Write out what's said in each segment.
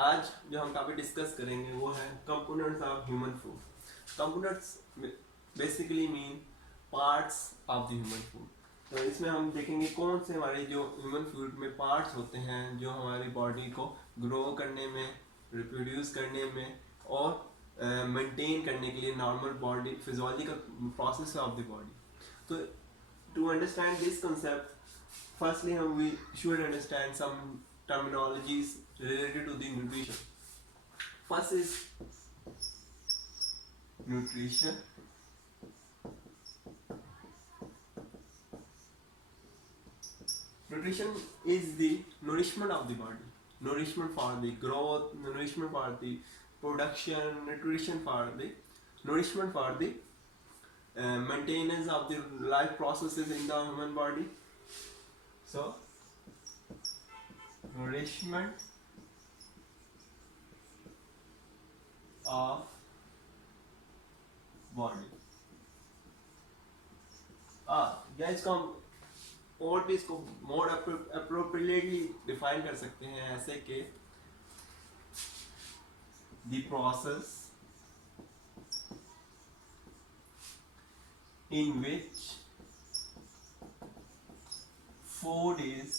आज जो हम टॉपिक डिस्कस करेंगे वो है components of human food. Components basically mean parts of the human food. तो इसमें हम देखेंगे कौन से हमारे जो ह्यूमन फूड में पार्ट्स होते हैं जो हमारी बॉडी को ग्रो करने में, रिप्रोड्यूस करने में और मेंटेन करने के लिए normal body physiological process of the body. तो to understand this concept, firstly we should understand some terminologies related to the nutrition. First is nutrition. Nutrition is the nourishment of the body, nourishment for the growth, nourishment for the production, nutrition for the nourishment for the maintenance of the life processes in the human body. So nourishment of body। या इसको हम और भी इसको मोर appropriately define कर सकते हैं ऐसे कि the process in which food is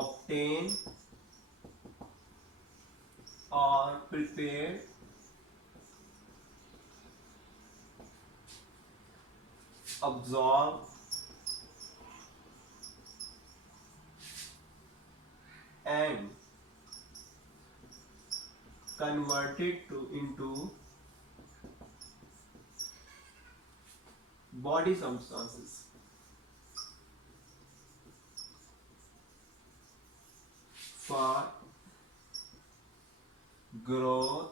obtained or prepared absorbed and converted into body substances for growth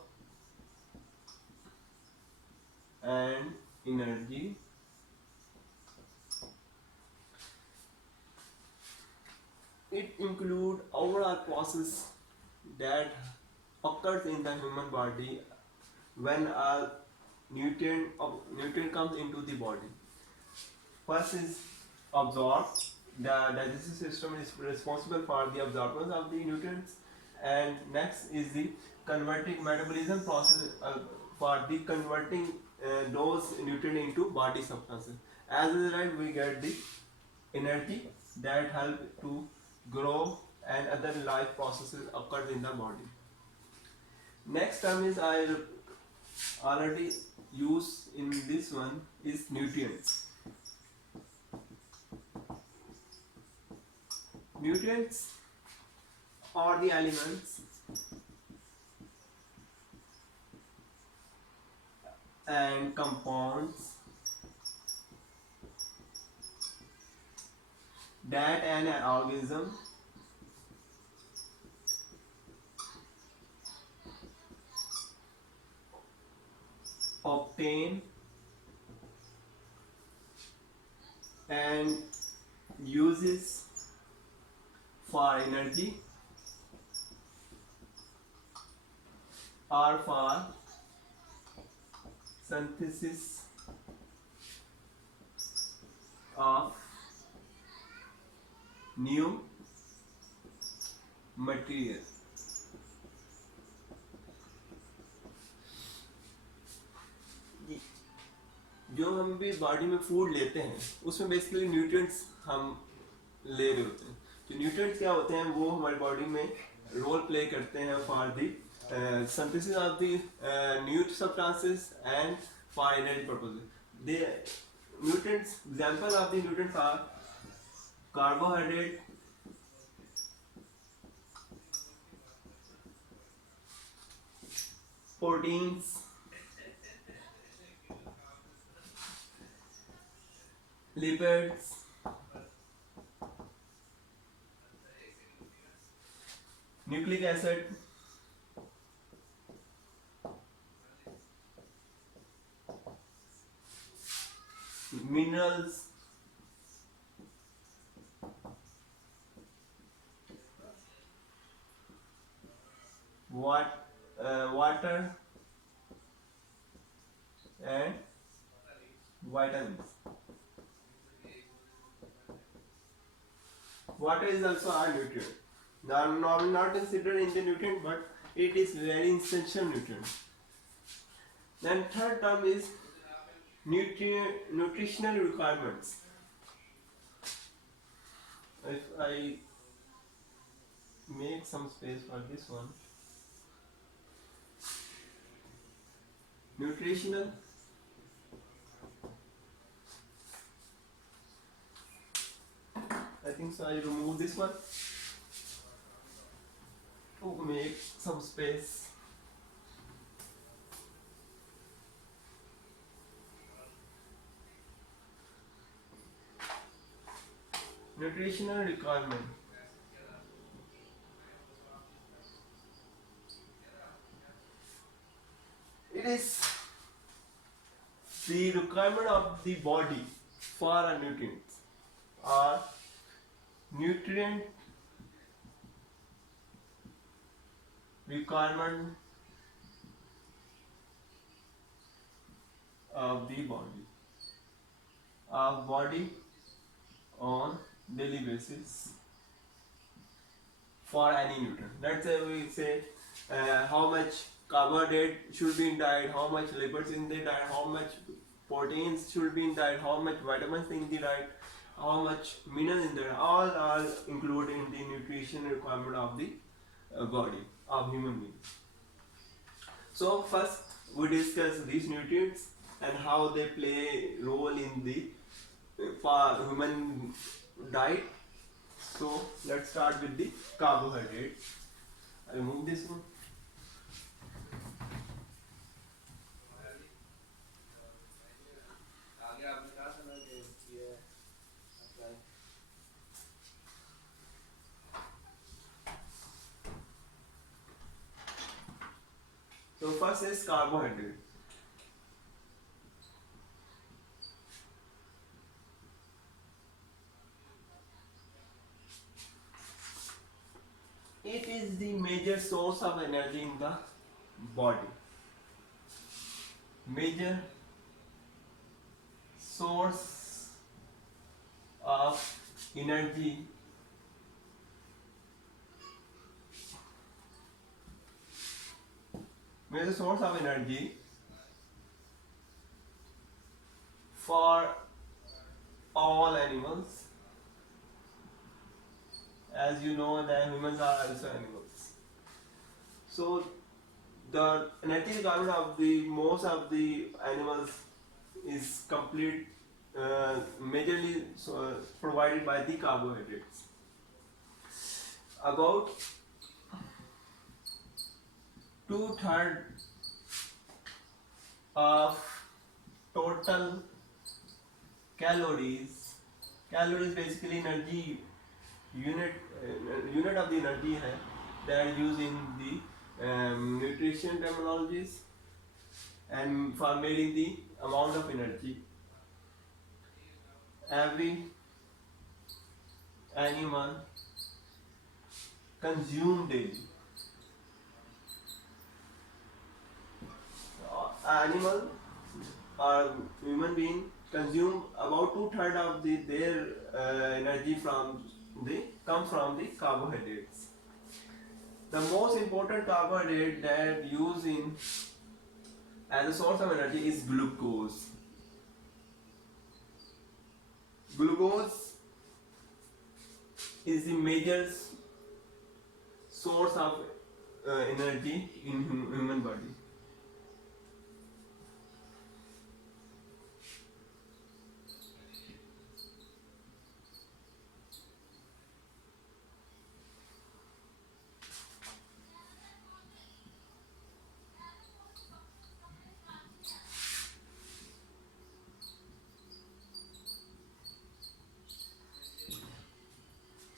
and energy. It includes overall process that occurs in the human body when a nutrient comes into the body. First is absorbed. The digestive system is responsible for the absorption of the nutrients, and next is the converting metabolism process for the converting those nutrients into body substances. As a result, we get the energy that help to grow and other life processes occurs in the body. Next term is I already used in this one is nutrients. Nutrients are the elements and compounds that an organism obtain and uses for energy or for synthesis of new material. जो हम भी body में food लेते हैं उसमें basically nutrients हम ले रहे होते हैं। जो न्यूट्रिएंट्स क्या होते हैं वो हमारी बॉडी में रोल प्ले करते हैं for the synthesis of the new substances and for energy purposes. The nutrients, example of the nutrients are carbohydrate, proteins, lipids, nucleic acid, minerals, water and vitamins. Water is also a nutrient. not considered in the nutrient, but it is very essential nutrient. Then third term is nutritional requirements. If I make some space for this one, nutritional. I think so. I remove this one to make some space. Nutritional requirement. It is the requirement of the body for a nutrient or nutrient requirement of the body on daily basis for any nutrient. Let's say we say how much carbohydrate should be in diet, how much lipids in the diet, how much proteins should be in diet, how much vitamins in the diet, how much minerals in the diet. All are included in the nutrition requirement of the body of human beings. So first we discuss these nutrients and how they play role in the human diet. So let's start with the carbohydrate. I remove this one. So first is carbohydrate. It is the major source of energy in the body. Major source of energy for all animals. As you know that humans are also animals. So the energy requirement of the most of the animals is complete majorly provided by the carbohydrates. About 2/3 of total calories basically energy unit of the energy है that are used in the nutrition terminologies and for measuring the amount of energy every animal consume daily. Animal or human being consume about 2/3 of their energy comes from the carbohydrates. The most important carbohydrate that used in as a source of energy is glucose. Glucose is the major source of energy in human body.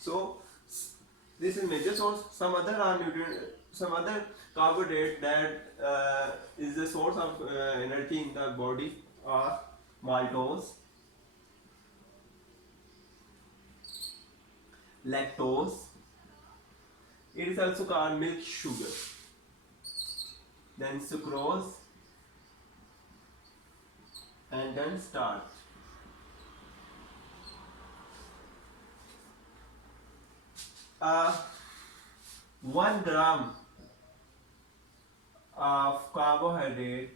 So this is major source. Some other carbohydrate that is the source of energy in the body are maltose, lactose. It is also called milk sugar. Then sucrose, and then starch. 1 gram of carbohydrate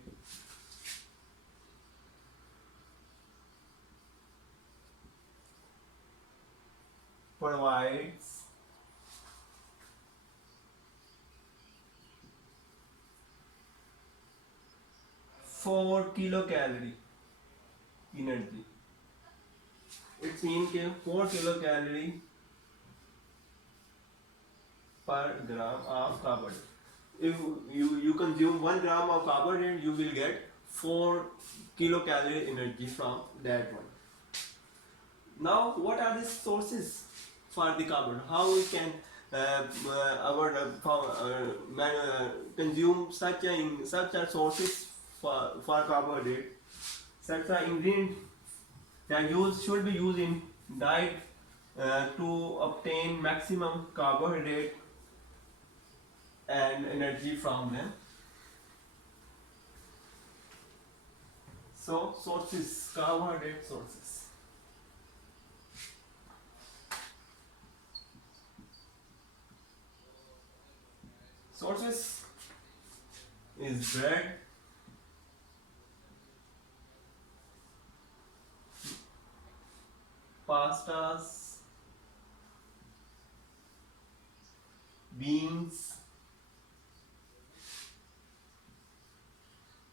provides 4 kilocalorie energy. It means 4 kilocalorie per gram of carbohydrate. If you consume 1 gram of carbohydrate, you will get 4 kilocalorie energy from that one. Now, what are the sources for the carbohydrate? How we can consume such a sources for carbohydrate? Such an ingredient that should be used in diet to obtain maximum carbohydrate and energy from them. So sources, carbohydrate sources. Sources is bread, pastas, beans,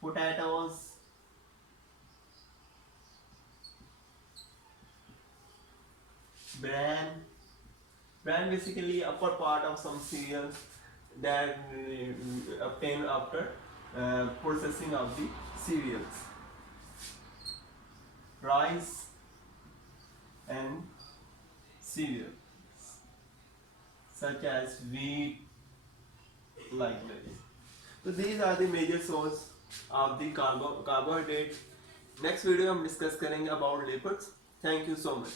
potatoes, bran. Bran basically upper part of some cereals that obtained after processing of the cereals. Rice and cereals such as wheat, like this. So these are the major source of the carbohydrate. Next video हम discuss करेंगे about lipids. Thank you so much.